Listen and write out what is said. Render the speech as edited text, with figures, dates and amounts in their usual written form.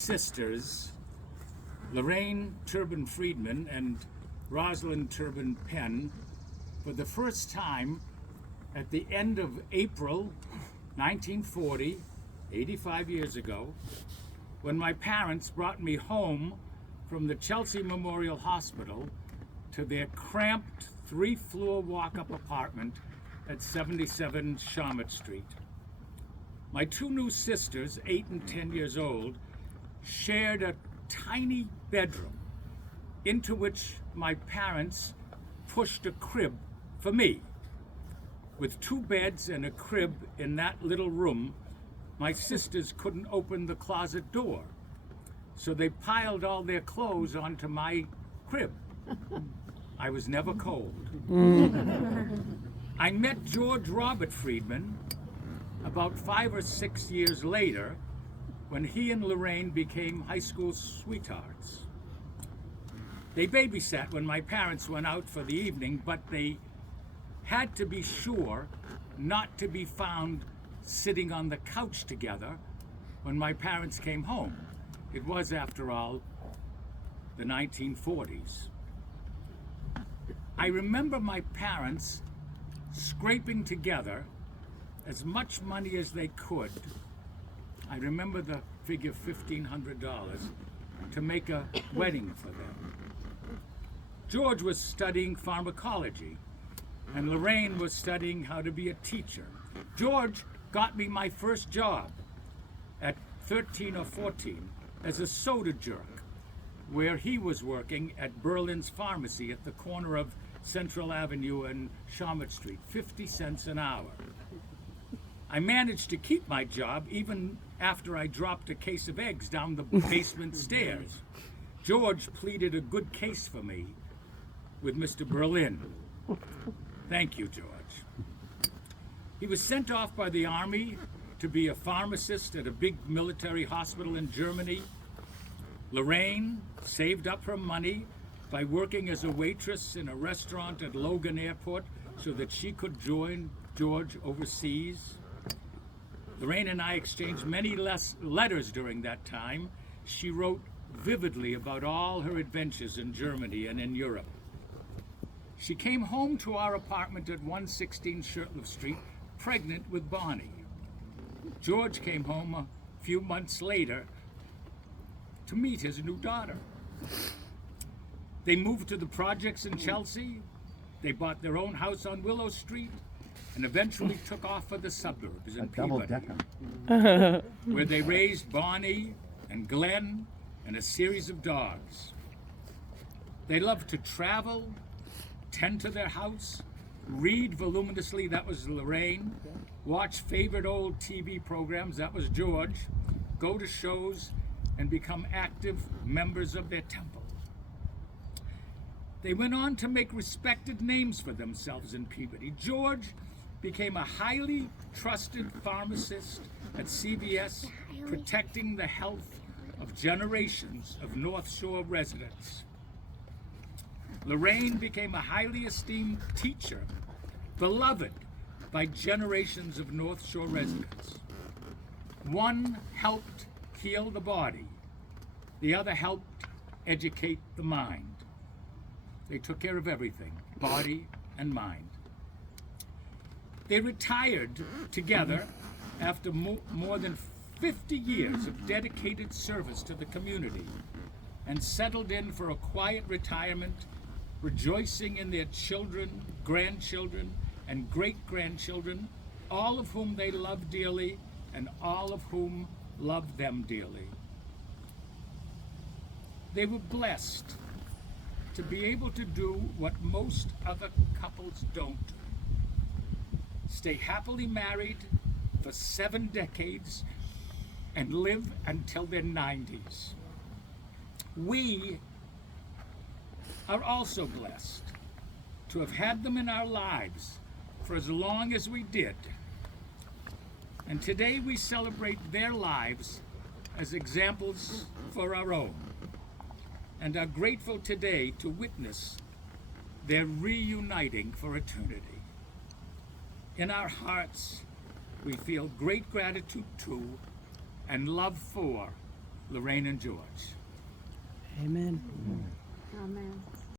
Sisters, Loraine Turbin Friedman and Rosalind Turbin Penn, for the first time at the end of April 1940, 85 years ago, when my parents brought me home from the Chelsea Memorial Hospital to their cramped three-floor walk-up apartment at 77 Shawmut Street. My two new sisters, 8 and 10 years old, shared a tiny bedroom into which my parents pushed a crib for me. With 2 beds and a crib in that little room, my sisters couldn't open the closet door, so they piled all their clothes onto my crib. I was never cold. I met George Robert Friedman about 5 or 6 years later, when he and Loraine became high school sweethearts. They babysat when my parents went out for the evening, but they had to be sure not to be found sitting on the couch together when my parents came home. It was, after all, the 1940s. I remember my parents scraping together as much money as they could. I remember the figure $1,500 to make a wedding for them. George was studying pharmacology, and Loraine was studying how to be a teacher. George got me my first job at 13 or 14 as a soda jerk, where he was working at Berlin's Pharmacy at the corner of Central Avenue and Shawmut Street, 50 cents an hour. I managed to keep my job even after I dropped a case of eggs down the basement stairs. George pleaded a good case for me with Mr. Berlin. Thank you, George. He was sent off by the Army to be a pharmacist at a big military hospital in Germany. Loraine saved up her money by working as a waitress in a restaurant at Logan Airport so that she could join George overseas. Loraine and I exchanged many letters during that time. She wrote vividly about all her adventures in Germany and in Europe. She came home to our apartment at 116 Shirtliff Street, pregnant with Bonnie. George came home a few months later to meet his new daughter. They moved to the projects in Chelsea. They bought their own house on Willow Street and eventually took off for the suburbs in Peabody, where they raised Bonnie and Glenn and a series of dogs. They loved to travel, tend to their house, read voluminously, that was Loraine, watch favorite old TV programs, that was George, go to shows, and become active members of their temple. They went on to make respected names for themselves in Peabody. George became a highly trusted pharmacist at CVS, protecting the health of generations of North Shore residents. Loraine became a highly esteemed teacher, beloved by generations of North Shore residents. One helped heal the body, the other helped educate the mind. They took care of everything, body and mind. They retired together after more than 50 years of dedicated service to the community and settled in for a quiet retirement, rejoicing in their children, grandchildren, and great-grandchildren, all of whom they loved dearly and all of whom loved them dearly. They were blessed to be able to do what most other couples don't. Stay happily married for 7 decades and live until their 90s. We are also blessed to have had them in our lives for as long as we did. And today we celebrate their lives as examples for our own, and are grateful today to witness their reuniting for eternity. In our hearts, we feel great gratitude to and love for Loraine and George. Amen.